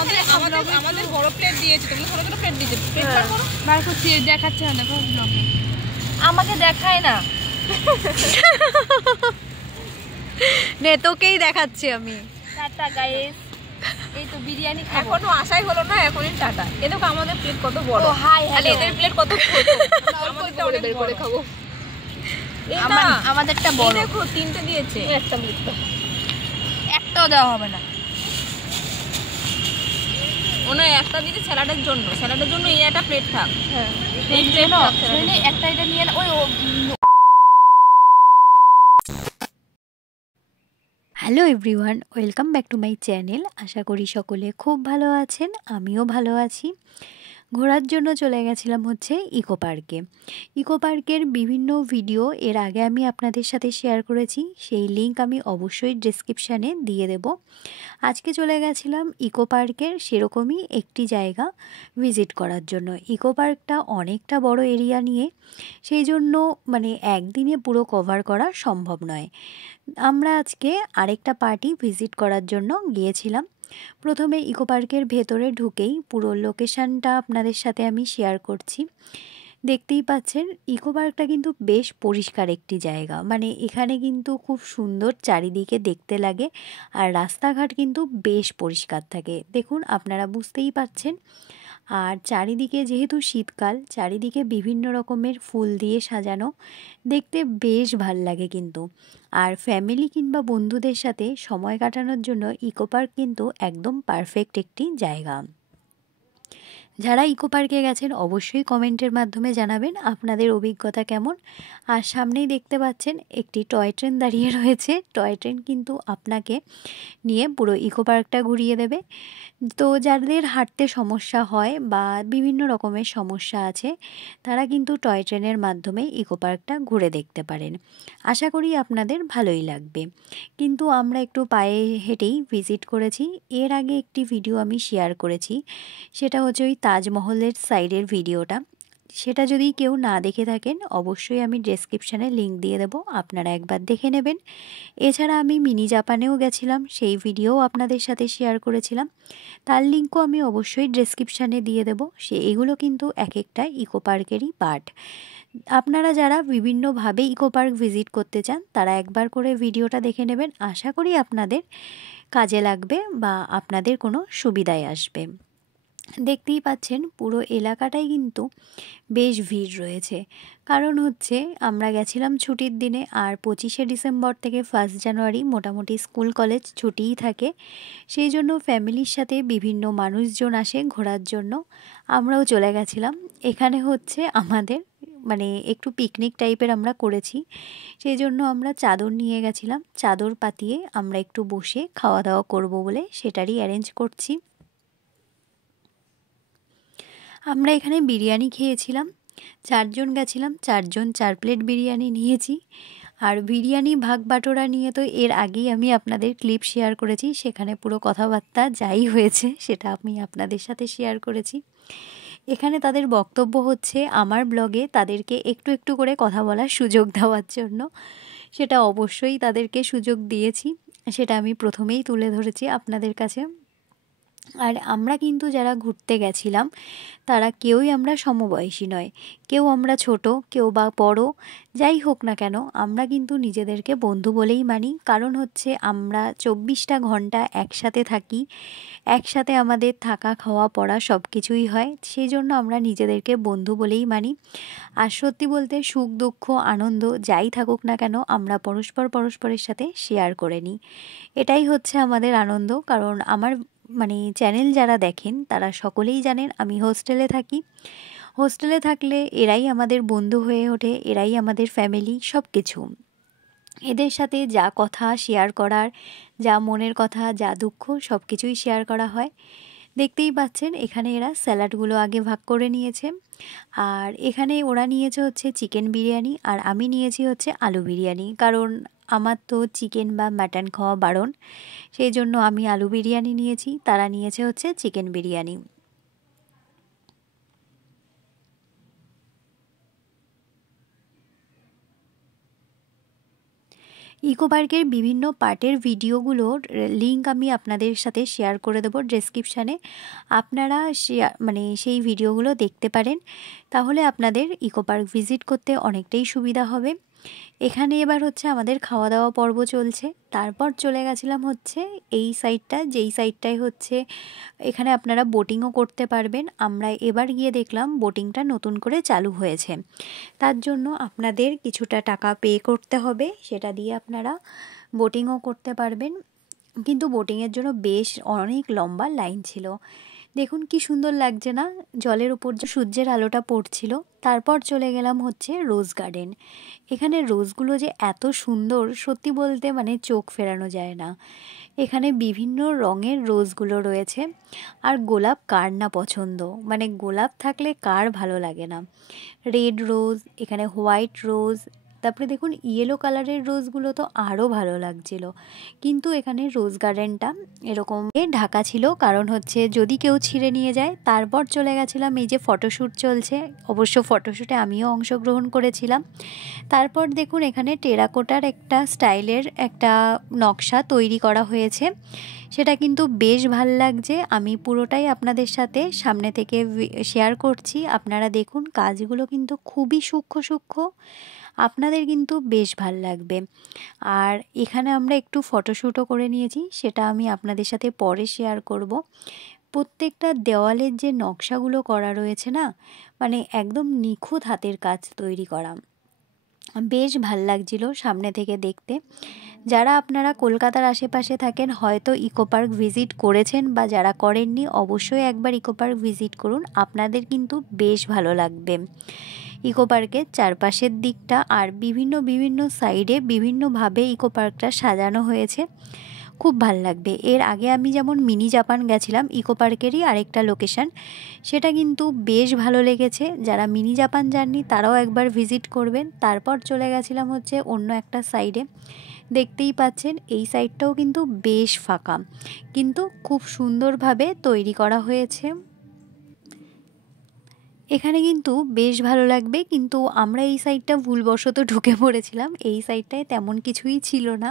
আমাদের বড় প্লেট দিয়েছে, তুমি ছোট ছোট প্লেট দিয়েছো। প্লেট বার করো, বার করছি, দেখাচ্ছে না, দেখো ব্লগে আমাকে দেখায় না। নে তোকেই দেখাচ্ছি আমি। টাটা গাইস, এই তো বিরিয়ানি এখনো আশাই হলো না, এখনই টাটা। এ দেখো আমাদের প্লেট কত বড়। হাই হ্যালো, এদের প্লেট কত ছোট। আমাদেরটা অনেক বের করে খাবো। আমাদেরটা বড়, দেখো তিনটে দিয়েছে, একটা প্লেট একটাও দেওয়া হবে না। ওনা একটা দিতে স্যালাডের জন্য, স্যালাডের জন্য এই একটা প্লেট থাক। হ্যাঁ এই প্লেট না, একটা এটা নিয়ে না। ওই hello everyone, welcome back to my channel. আশা করি সকলে খুব ভালো আছেন, আমিও ভালো আছি। ঘোরার জন্য চলে গেছিলাম হচ্ছে ইকো পার্কে। ইকো পার্কের বিভিন্ন ভিডিও এর আগে আমি আপনাদের সাথে শেয়ার করেছি, সেই লিংক আমি অবশ্যই ডেসক্রিপশানে দিয়ে দেব। আজকে চলে গেছিলাম ইকো পার্কের সেরকমই একটি জায়গা ভিজিট করার জন্য। ইকো পার্কটা অনেকটা বড় এরিয়া নিয়ে, সেই জন্য একদিনে পুরো কভার করা সম্ভব নয়। আমরা আজকে আরেকটা পার্টি ভিজিট করার জন্য গিয়েছিলাম। প্রথমে ইকো পার্কের ভেতরে ঢুকেই পুরো লোকেশানটা আপনাদের সাথে আমি শেয়ার করছি। দেখতেই পাচ্ছেন ইকো পার্কটা কিন্তু বেশ পরিষ্কার একটি জায়গা, এখানে কিন্তু খুব সুন্দর চারিদিকে দেখতে লাগে, আর রাস্তাঘাট কিন্তু বেশ পরিষ্কার থাকে। দেখুন আপনারা বুঝতেই পাচ্ছেন। আর চারিদিকে যেহেতু শীতকাল, চারিদিকে বিভিন্ন রকমের ফুল দিয়ে সাজানো, দেখতে বেশ ভাল লাগে কিন্তু। আর ফ্যামিলি কিংবা বন্ধুদের সাথে সময় কাটানোর জন্য ইকো পার্ক কিন্তু একদম পারফেক্ট একটি জায়গা। যারা ইকো পার্কে গেছেন অবশ্যই কমেন্টের মাধ্যমে জানাবেন আপনাদের অভিজ্ঞতা কেমন। আর সামনেই দেখতে পাচ্ছেন একটি টয় ট্রেন দাঁড়িয়ে রয়েছে। টয় ট্রেন কিন্তু আপনাকে নিয়ে পুরো ইকো পার্কটা ঘুরিয়ে দেবে। তো যাদের হাঁটতে সমস্যা হয় বা বিভিন্ন রকমের সমস্যা আছে, তারা কিন্তু টয় ট্রেনের মাধ্যমে ইকো পার্কটা ঘুরে দেখতে পারেন। আশা করি আপনাদের ভালোই লাগবে। কিন্তু আমরা একটু পায়ে হেঁটেই ভিজিট করেছি। এর আগে একটি ভিডিও আমি শেয়ার করেছি, সেটা হচ্ছে ওই তাজমহলের সাইডের ভিডিওটা। সেটা যদি কেউ না দেখে থাকেন অবশ্যই আমি ডেসক্রিপশানে লিংক দিয়ে দেবো, আপনারা একবার দেখে নেবেন। এছাড়া আমি মিনি জাপানেও গেছিলাম, সেই ভিডিও আপনাদের সাথে শেয়ার করেছিলাম, তার লিঙ্কও আমি অবশ্যই ডেসক্রিপশানে দিয়ে দেবো। এগুলো কিন্তু এক একটা ইকো পার্কেরই পার্ট। আপনারা যারা বিভিন্নভাবে ইকো পার্ক ভিজিট করতে চান তারা একবার করে ভিডিওটা দেখে নেবেন, আশা করি আপনাদের কাজে লাগবে বা আপনাদের কোনো সুবিধায় আসবে। দেখতেই পাচ্ছেন পুরো এলাকাটাই কিন্তু বেশ ভিড় রয়েছে। কারণ হচ্ছে আমরা গেছিলাম ছুটির দিনে, আর 25শে ডিসেম্বর থেকে 1 জানুয়ারি মোটামুটি স্কুল কলেজ ছুটিই থাকে। সেই জন্য ফ্যামিলির সাথে বিভিন্ন মানুষজন আসে ঘোরার জন্য। আমরাও চলে গেছিলাম। এখানে হচ্ছে আমাদের একটু পিকনিক টাইপের আমরা করেছি, সেই জন্য আমরা চাদর নিয়ে গেছিলাম। চাদর পাতিয়ে আমরা একটু বসে খাওয়া দাওয়া করব বলে সেটারই অ্যারেঞ্জ করছি। আমরা এখানে বিরিয়ানি খেয়েছিলাম, 4 জন গেছিলাম, 4 জন 4 প্লেট বিরিয়ানি নিয়েছি। আর বিরিয়ানি ভাগ বাটোরা নিয়ে তো এর আগেই আমি আপনাদের ক্লিপ শেয়ার করেছি, সেখানে পুরো কথাবার্তা যাই হয়েছে সেটা আমি আপনাদের সাথে শেয়ার করেছি। এখানে তাদের বক্তব্য হচ্ছে আমার ব্লগে তাদেরকে একটু একটু করে কথা বলার সুযোগ দেওয়ার জন্য। সেটা অবশ্যই তাদেরকে সুযোগ দিয়েছি, সেটা আমি প্রথমেই তুলে ধরেছি আপনাদের কাছে। আর আমরা কিন্তু যারা ঘুরতে গেছিলাম তারা কেউই আমরা সমবয়সী নয়, কেউ আমরা ছোট, কেউ বা বড়, যাই হোক না কেন আমরা কিন্তু নিজেদেরকে বন্ধু বলেই মানি। কারণ হচ্ছে আমরা 24টা ঘন্টা একসাথে থাকি, একসাথে আমাদের থাকা খাওয়া পড়া সব কিছুই হয়, সেই জন্য আমরা নিজেদেরকে বন্ধু বলেই মানি। আর সত্যি বলতে সুখ দুঃখ আনন্দ যাই থাকুক না কেন আমরা পরস্পরের সাথে শেয়ার করে নিই। এটাই হচ্ছে আমাদের আনন্দ। কারণ আমার চ্যানেল যারা দেখেন তারা সকলেই জানেন আমি হোস্টেলে থাকি। হোস্টেলে থাকলে এরাই আমাদের বন্ধু হয়ে ওঠে, এরাই আমাদের ফ্যামিলি, সব কিছু। এদের সাথে যা কথা শেয়ার করার, যা মনের কথা, যা দুঃখ সব কিছুই শেয়ার করা হয়। দেখতেই পাচ্ছেন এখানে এরা স্যালাডগুলো আগে ভাগ করে নিয়েছে। আর এখানে ওরা নিয়েছে হচ্ছে চিকেন বিরিয়ানি, আর আমি নিয়েছি হচ্ছে আলু বিরিয়ানি। কারণ আমার তো চিকেন বা মাটন খাওয়া বারণ, সেই জন্য আমি আলু বিরিয়ানি নিয়েছি, তারা নিয়েছে হচ্ছে চিকেন বিরিয়ানি। ইকো পার্কের বিভিন্ন পার্টের ভিডিওগুলোর লিঙ্ক আমি আপনাদের সাথে শেয়ার করে দেবো ডেসক্রিপশানে। আপনারা সেই ভিডিওগুলো দেখতে পারেন, তাহলে আপনাদের ইকো পার্ক ভিজিট করতে অনেকটাই সুবিধা হবে। এখানে এবার হচ্ছে আমাদের খাওয়া দাওয়া পর্ব চলছে। তারপর চলে গেছিলাম হচ্ছে এই সাইডটা, যেই সাইডটায় হচ্ছে এখানে আপনারা বোটিংও করতে পারবেন। আমরা এবার গিয়ে দেখলাম বোটিংটা নতুন করে চালু হয়েছে, তার জন্য আপনাদের কিছুটা টাকা পে করতে হবে, সেটা দিয়ে আপনারা বোটিংও করতে পারবেন। কিন্তু বোটিংয়ের জন্য বেশ অনেক লম্বা লাইন ছিল। দেখুন কি সুন্দর লাগছে না, জলের উপর যে সূর্যের আলোটা পড়ছিল। তারপর চলে গেলাম হচ্ছে রোজ গার্ডেন। এখানে রোজগুলো যে এত সুন্দর, সত্যি বলতে মানে চোখ ফেরানো যায় না। এখানে বিভিন্ন রঙের রোজগুলো রয়েছে। আর গোলাপ কার না পছন্দ, মানে গোলাপ থাকলে কার ভালো লাগে না। রেড রোজ, এখানে হোয়াইট রোজ, তারপরে দেখুন ইয়েলো কালারের রোজগুলো তো আরও ভালো লাগছিল। কিন্তু এখানে রোজ গার্ডেনটা এরকম ঢাকা ছিল, কারণ হচ্ছে যদি কেউ ছিঁড়ে নিয়ে যায়। তারপর চলে গেছিলাম, এই যে ফটোশ্যুট চলছে, অবশ্য ফটোশ্যুটে আমিও অংশগ্রহণ করেছিলাম। তারপর দেখুন এখানে টেরাকোটার একটা স্টাইলের একটা নকশা তৈরি করা হয়েছে, সেটা কিন্তু বেশ ভাল লাগছে। আমি পুরোটাই আপনাদের সাথে সামনে থেকে শেয়ার করছি। আপনারা দেখুন কাজগুলো কিন্তু খুবই সূক্ষ্ম, আপনাদের কিন্তু বেশ ভাল লাগবে। আর এখানে আমরা একটু ফটোশ্যুটও করে নিয়েছি, সেটা আমি আপনাদের সাথে পরে শেয়ার করব। প্রত্যেকটা দেওয়ালের যে নকশাগুলো করা রয়েছে না, মানে একদম নিখুঁত হাতের কাজ তৈরি করা, বেশ ভাল লাগছিল সামনে থেকে দেখতে। যারা আপনারা কলকাতার আশেপাশে থাকেন হয়তো ইকো পার্ক ভিজিট করেছেন, বা যারা করেননি অবশ্যই একবার ইকো পার্ক ভিজিট করুন, আপনাদের কিন্তু বেশ ভালো লাগবে। ইকো পার্কের চারপাশের দিকটা আর বিভিন্ন সাইডে বিভিন্নভাবে ইকো পার্কটা সাজানো হয়েছে, খুব ভাল লাগবে। এর আগে আমি যেমন মিনি জাপান গেছিলাম, ইকো পার্কেরই আরেকটা লোকেশন, সেটা কিন্তু বেশ ভালো লেগেছে। যারা মিনি জাপান যাননি তারাও একবার ভিজিট করবেন। তারপর চলে গেছিলাম হচ্ছে অন্য একটা সাইডে, দেখতেই পাচ্ছেন এই সাইডটাও কিন্তু বেশ ফাঁকা, কিন্তু খুব সুন্দরভাবে তৈরি করা হয়েছে। এখানে কিন্তু বেশ ভালো লাগবে, কিন্তু আমরা এই সাইডটা ভুলবশত ঢুকে পড়েছিলাম। এই সাইডটায় তেমন কিছুই ছিল না।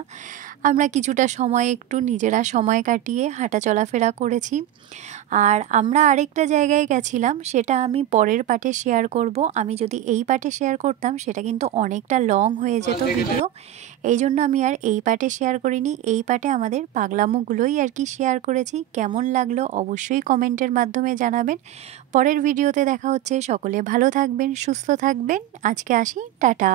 আমরা কিছুটা সময় একটু নিজেরা সময় কাটিয়ে হাঁটা চলাফেরা করেছি। আর আমরা আরেকটা জায়গায় গেছিলাম, সেটা আমি পরের পার্টে শেয়ার করব। আমি যদি এই পার্টে শেয়ার করতাম সেটা কিন্তু অনেকটা লং হয়ে যেত ভিডিও, এই জন্য আমি আর এই পার্টে শেয়ার করিনি। এই পার্টে আমাদের পাগলামোগুলোই আর কি শেয়ার করেছি। কেমন লাগলো অবশ্যই কমেন্টের মাধ্যমে জানাবেন। পরের ভিডিওতে দেখা হচ্ছে। সকলে ভালো থাকবেন, সুস্থ থাকবেন। আজকে আসি, টাটা।